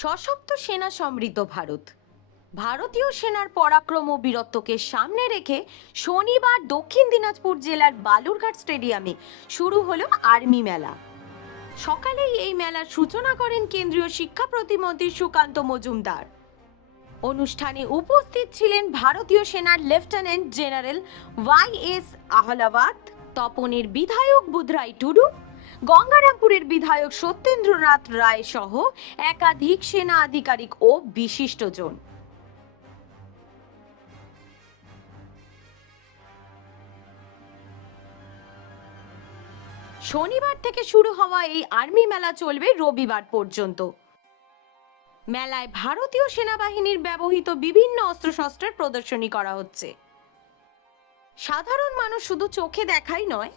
সশক্ত সেনা সমৃদ্ধ ভারত। ভারতীয় সেনার পরাক্রম ও বীরত্বকে সামনে রেখে শনিবার দক্ষিণ দিনাজপুর জেলার বালুরঘাট স্টেডিয়ামে শুরু হলো আর্মি মেলা। সকালেই এই মেলার সূচনা করেন কেন্দ্রীয় শিক্ষা প্রতিমন্ত্রী সুকান্ত মজুমদার। অনুষ্ঠানে উপস্থিত ছিলেন ভারতীয় সেনার lieutenant general Y S Ahlawat তপনের বিধায়ক বুধরাই টুডু গঙ্গারামপুরের বিধায়ক সত্যেন্দ্রনাথ রায় সহ একাধিক সেনা আধিকারিক ও বিশিষ্টজন শনিবার থেকে শুরু হওয়া এই আর্মি মেলা চলবে রবিবার পর্যন্ত। মেলায় ভারতীয় সেনাবাহিনীর ব্যবহৃত বিভিন্ন অস্ত্রশস্ত্রের প্রদর্শনী করা হচ্ছে। সাধারণ মানুষ শুধু চোখে দেখাই নয়,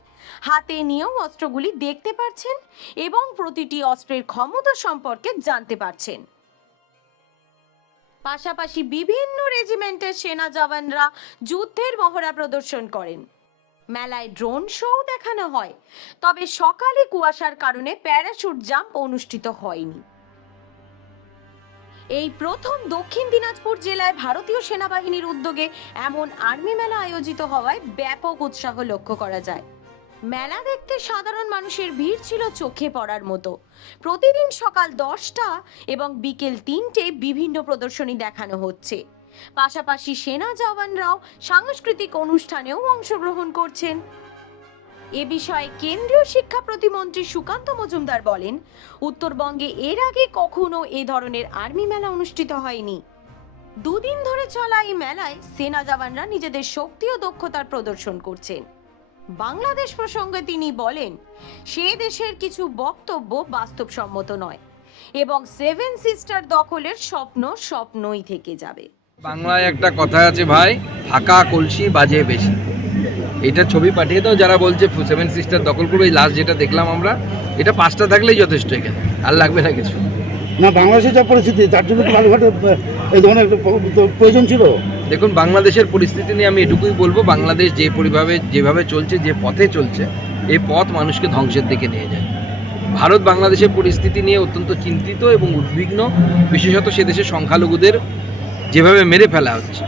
হাতে নিয়েও অস্ত্রগুলি দেখতে পাচ্ছেন এবং প্রতিটি অস্ত্রের ক্ষমতা সম্পর্কে জানতে পারছেন। পাশাপাশি বিভিন্ন রেজিমেন্টের সেনা জওয়ানরা যুদ্ধের মহড়া প্রদর্শন করেন। মেলায় ড্রোন শোও দেখানো হয়, তবে সকালে কুয়াশার কারণে প্যারাশুট জাম্প অনুষ্ঠিত হয়নি। এই প্রথম দক্ষিণ দিনাজপুর জেলায় ভারতীয় সেনাবাহিনীর উদ্যোগে এমন আর্মি মেলা আয়োজিত হওয়ায় ব্যাপক উৎসাহ লক্ষ্য করা যায়। মেলা দেখতে সাধারণ মানুষের ভিড় ছিল চোখে পড়ার মতো। প্রতিদিন সকাল দশটা এবং বিকেল তিনটে বিভিন্ন প্রদর্শনী দেখানো হচ্ছে। পাশাপাশি সেনা জওয়ানরাও সাংস্কৃতিক অনুষ্ঠানেও অংশগ্রহণ করছেন। এ বিষয়ে কেন্দ্রীয় শিক্ষা প্রতিমন্ত্রী সুকান্ত মজুমদার বলেন, উত্তরবঙ্গে এর আগে কখনো এ ধরনের আর্মি মেলা অনুষ্ঠিত হয়নি। দুদিন ধরে চলা এই মেলায় সেনা জওয়ানরা নিজেদের শক্তি ও দক্ষতার প্রদর্শন করছেন। বাংলাদেশ প্রসঙ্গে তিনি বলেন, সে দেশের কিছু বক্তব্য বাস্তবসম্মত নয় এবং সেভেন সিস্টার দখলের স্বপ্ন স্বপ্নই থেকে যাবে। বাংলায় একটা কথা আছে ভাই ফাঁকা কলসি বাজে বেশি। এটা ছবি পাঠিয়ে দাও যারা বলছে সেভেন সিস্টার দখল করবে এই লাস্ট যেটা দেখলাম আমরা এটা পাঁচটা থাকলেই যথেষ্ট এখানে আর লাগবে না কিছু। না বাংলাদেশের যা পরিস্থিতি তার জন্য কি বালুঘাটে এই ধরনের প্রয়োজন ছিল? দেখুন বাংলাদেশের পরিস্থিতি নিয়ে আমি এটুকুই বলব বাংলাদেশ যে পরিভাবে যেভাবে চলছে যে পথে চলছে এই পথ মানুষকে ধ্বংসের দিকে নিয়ে যায়। ভারত বাংলাদেশের পরিস্থিতি নিয়ে অত্যন্ত চিন্তিত এবং উদ্বিগ্ন বিশেষত সে দেশের সংখ্যালঘুদের যেভাবে মেরে ফেলা হচ্ছে।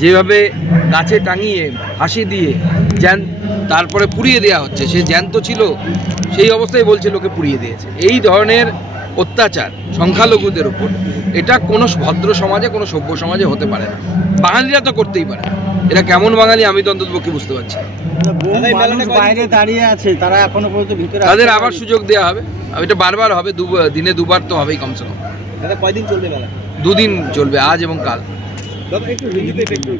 যেভাবে গাছে টাঙিয়ে ফাঁসি দিয়ে জ্যান তারপরে পুড়িয়ে দেওয়া হচ্ছে সে জ্যান্ত ছিল সেই অবস্থায় বলছে লোকে পুড়িয়ে দিয়েছে। এই ধরনের অত্যাচার সংখ্যালঘুদের উপর এটা কোনো ভদ্র সমাজে কোনো সভ্য সমাজে হতে পারে না। বাঙালিরা তো করতেই পারে না। এরা কেমন বাঙালি আমি তো অন্তত পক্ষে বুঝতে পারছি বাইরে দাঁড়িয়ে আছে তারা এখনও পর্যন্ত ভিতরে তাদের আবার সুযোগ দেওয়া হবে। আর এটা বারবার হবে দিনে দুবার তো হবেই কমসে কম। কয়দিন চলবে মেলা? দুদিন চলবে আজ এবং কাল। দাদা একটু হিন্দিতে একটু